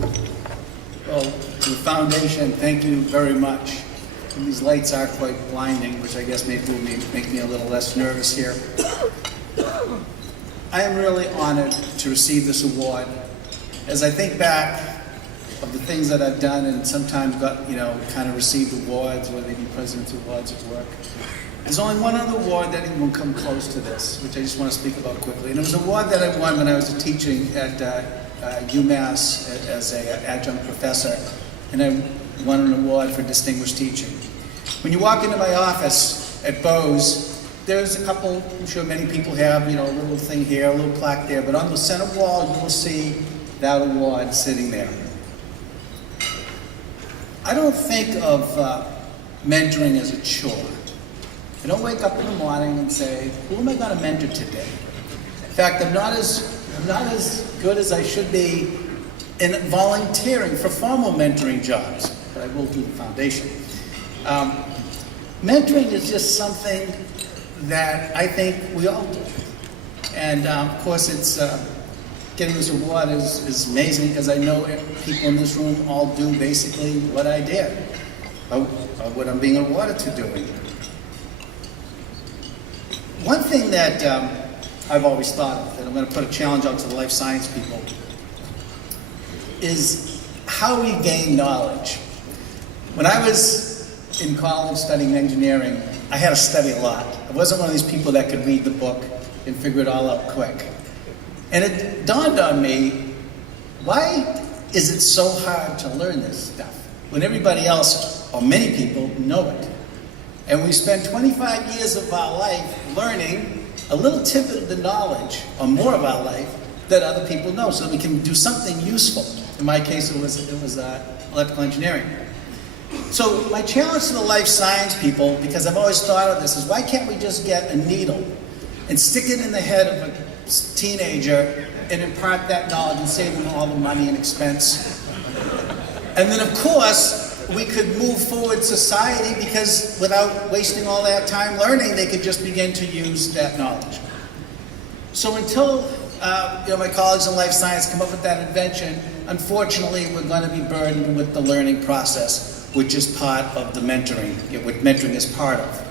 Well, to the foundation, thank you very much. And these lights are quite blinding, which I guess maybe will make me a little less nervous here. I am really honored to receive this award. As I think back of the things that I've done and sometimes got, kind of received awards, whether they be President's Awards at work, there's only one other award that even will come close to this, which I just want to speak about quickly. And it was an award that I won when I was teaching at UMass as an adjunct professor, and I won an award for distinguished teaching. When you walk into my office at Bose, there's a couple, I'm sure many people have, a little thing here, a little plaque there, but on the center wall you will see that award sitting there. I don't think of mentoring as a chore. I don't wake up in the morning and say, who am I going to mentor today? In fact, I'm not as good as I should be in volunteering for formal mentoring jobs, but I will do the foundation. Mentoring is just something that I think we all do. And of course, it's getting this award is amazing because I know people in this room all do basically what I did, or what I'm being awarded to doing. One thing that I've always thought of, and I'm going to put a challenge out to the life science people, is how we gain knowledge. When I was in college studying engineering, I had to study a lot. I wasn't one of these people that could read the book and figure it all out quick. And it dawned on me, why is it so hard to learn this stuff when everybody else, or many people, know it? And we spend 25 years of our life learning a little tidbit of the knowledge, or more of our life, that other people know, so that we can do something useful. In my case, it was electrical engineering. So my challenge to the life science people, because I've always thought of this, is why can't we just get a needle and stick it in the head of a teenager and impart that knowledge and save them all the money and expense? And then, of course, we could move forward society, because without wasting all that time learning, they could just begin to use that knowledge. So until my colleagues in life science come up with that invention, unfortunately, we're going to be burdened with the learning process, which is part of the mentoring, what mentoring is part of.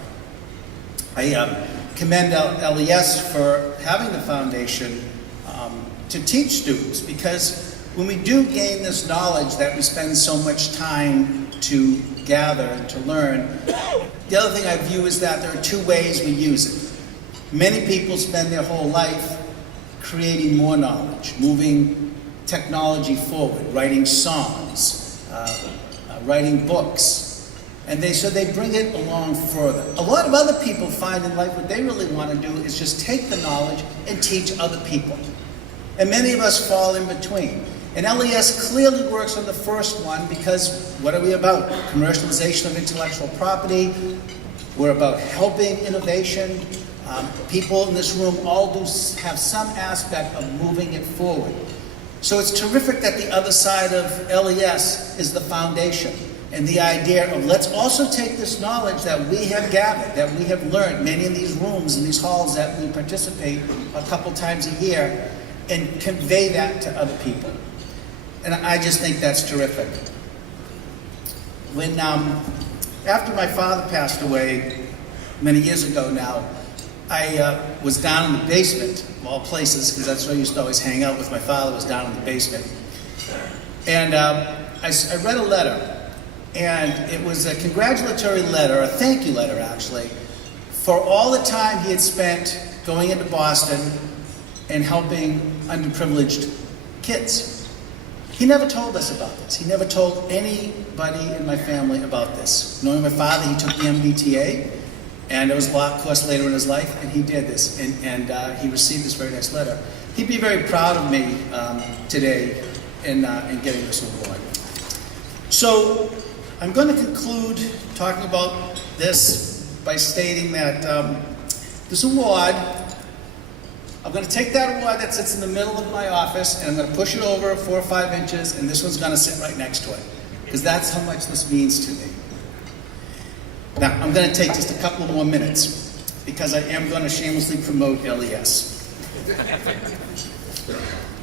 I commend LES for having the foundation to teach students, because when we do gain this knowledge that we spend so much time to gather and to learn, the other thing I view is that there are two ways we use it. Many people spend their whole life creating more knowledge, moving technology forward, writing songs, writing books, and so they bring it along further. A lot of other people find in life what they really want to do is just take the knowledge and teach other people. And many of us fall in between. And LES clearly works on the first one, because what are we about? Commercialization of intellectual property. We're about helping innovation. People in this room all do have some aspect of moving it forward. So it's terrific that the other side of LES is the foundation, and the idea of let's also take this knowledge that we have gathered, that we have learned, many in these rooms, in these halls that we participate a couple times a year, and convey that to other people. And I just think that's terrific. When, after my father passed away many years ago now, I was down in the basement, of all places, because that's where I used to always hang out with my father, was down in the basement. And I read a letter, and it was a congratulatory letter, a thank you letter actually, for all the time he had spent going into Boston and helping underprivileged kids. He never told us about this. He never told anybody in my family about this. Knowing my father, he took the MBTA, and there was a law course later in his life, and he did this, and he received this very nice letter. He'd be very proud of me today in getting this award. So I'm going to conclude talking about this by stating that this award, I'm going to take that award that sits in the middle of my office, and I'm going to push it over 4 or 5 inches, and this one's going to sit right next to it, because that's how much this means to me. Now, I'm going to take just a couple more minutes, because I am going to shamelessly promote LES.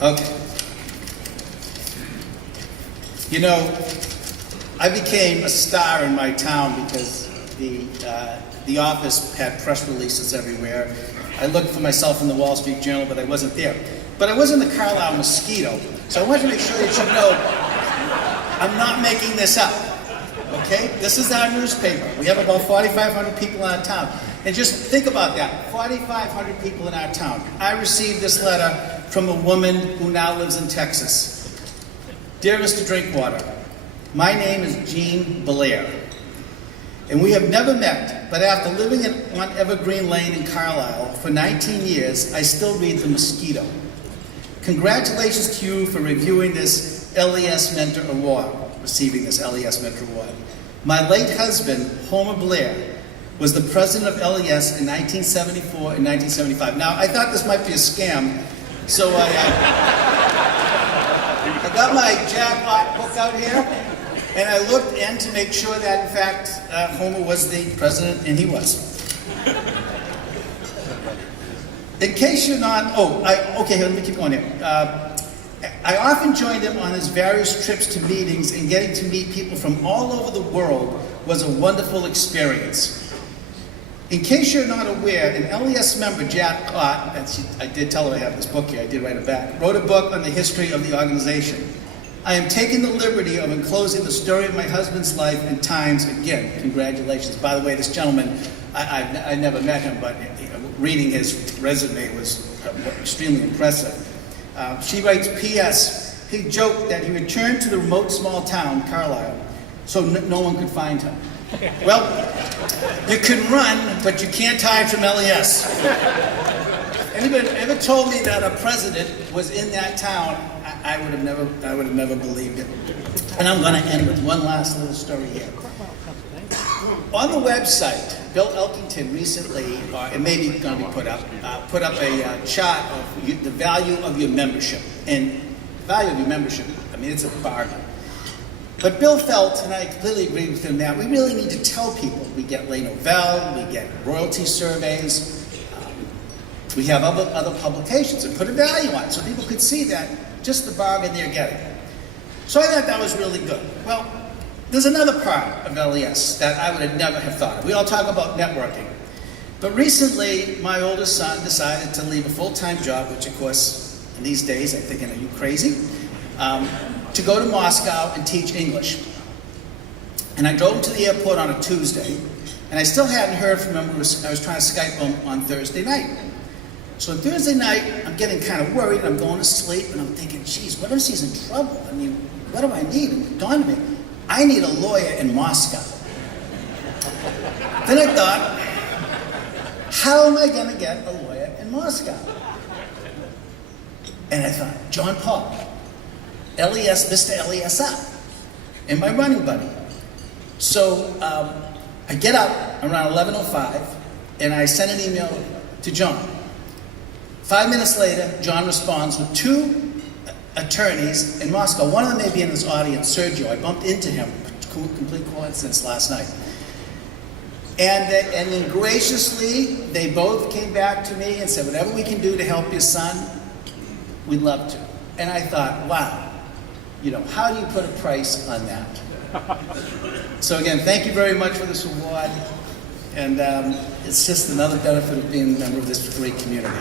Okay. You know, I became a star in my town because the office had press releases everywhere. I looked for myself in the Wall Street Journal, but I wasn't there. But I was in the Carlisle Mosquito, so I wanted to make sure that you know I'm not making this up. Okay? This is our newspaper. We have about 4,500 people in our town. And just think about that, 4,500 people in our town. I received this letter from a woman who now lives in Texas. Dear Mr. Drinkwater, my name is Jean Belair, and we have never met, but after living on Evergreen Lane in Carlisle for 19 years, I still read the Mosquito. Congratulations to you for reviewing this LES Mentor Award, receiving this LES Mentor Award. My late husband, Homer Blair, was the president of LES in 1974 and 1975. Now, I thought this might be a scam, so I got my jackpot book out here, and I looked in to make sure that, in fact, Homer was the president, and he was. In case you're not, okay, let me keep going here. I often joined him on his various trips to meetings, and getting to meet people from all over the world was a wonderful experience. In case you're not aware, an LES member, Jack Ott, I did tell her I have this book here, I did write it back, wrote a book on the history of the organization. I am taking the liberty of enclosing the story of my husband's life and times again. Congratulations. By the way, this gentleman, I never met him, but reading his resume was extremely impressive. She writes, P.S. He joked that he returned to the remote small town, Carlisle, so no one could find him. Well, you can run, but you can't hide from LES. Anybody ever told me that a president was in that town, I would have never believed it. And I'm going to end with one last little story here. On the website, Bill Elkington recently, it may be going to be put up a chart of the value of your membership. And the value of your membership, I mean, it's a bargain. But Bill felt, and I completely agree with him, that we really need to tell people. We get Les Nouvelles, we get royalty surveys, we have other publications, and put a value on it so people could see that just the bargain they're getting. So I thought that was really good. Well, there's another part of LES that I would have never have thought of. We all talk about networking. But recently, my oldest son decided to leave a full-time job, which of course, in these days, I'm thinking, are you crazy? To go to Moscow and teach English. And I drove him to the airport on a Tuesday, and I still hadn't heard from him. I was trying to Skype him on Thursday night. So on Thursday night, I'm getting kind of worried, I'm going to sleep, and I'm thinking, geez, what if he's in trouble? I mean, what do I need? And it dawned on me, I need a lawyer in Moscow. Then I thought, how am I going to get a lawyer in Moscow? And I thought, John Paul. LES, Mr. LES up, and my running buddy. So I get up around 11:05, and I send an email to John. 5 minutes later, John responds with 2 attorneys in Moscow. One of them may be in this audience, Sergio. I bumped into him, complete coincidence, last night. And then graciously, they both came back to me and said, whatever we can do to help your son, we'd love to. And I thought, wow. You know, how do you put a price on that? So again, thank you very much for this award, and it's just another benefit of being a member of this great community.